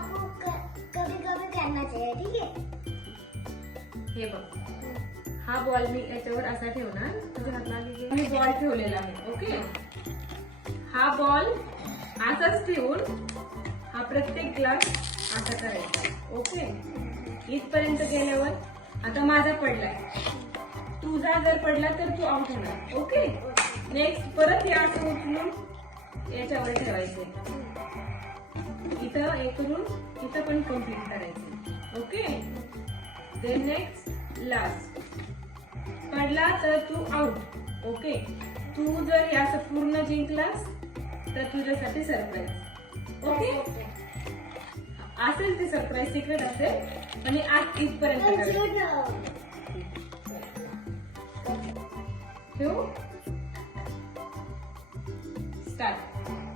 आपको कभी कभी करना चाहिए ठीक है? हे बघ. हा बॉल मी याच्यावर असा ठेवणार. तुझ्या मी बॉल ठेवलेला आहे ओके हा बॉल असाच ठेवून हा प्रत्येक ग्लास असा करायचा ओके इथपर्यंत गेल्यावर आता माझा पडलाय. तुझा जर पडला तर तू आउट होणार ओके नेक्स्ट परत हे असं उचलून याच्यावर ठेवायचे. इथं हे करून इथं पण कंप्लीट करायचे. ओके देन नेक्स्ट लास्ट पडला तर तू आउट ओके तू जर असं पूर्ण जिंकलास तर तुझ्यासाठी सरप्राईज ओके असेल ते सरप्राईज सिक्रेट असेल आणि आज इथपर्यंत. ठेवू? Start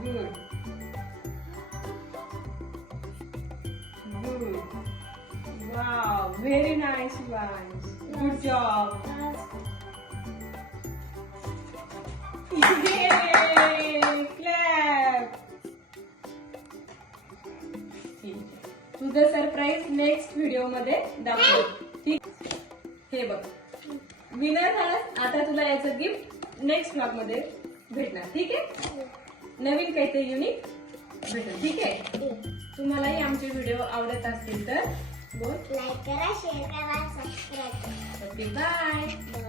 Good. Good. Wow, very nice, Vansh. Good job. Yay! Clap. तुझं सरप्राईज नेक्स्ट व्हिडिओमध्ये दाखव ठीक हे बघ विनर झालास आता तुला याचं गिफ्ट नेक्स्ट ब्लॉगमध्ये भेटणार ठीक आहे नवीन काहीतरी युनिक भेटेल. ठीक आहे? तुम्हालाही आमचे व्हिडिओ आवडत असतील तर बोल. लाईक करा शेअर करा सबस्क्राईब करा. Okay bye.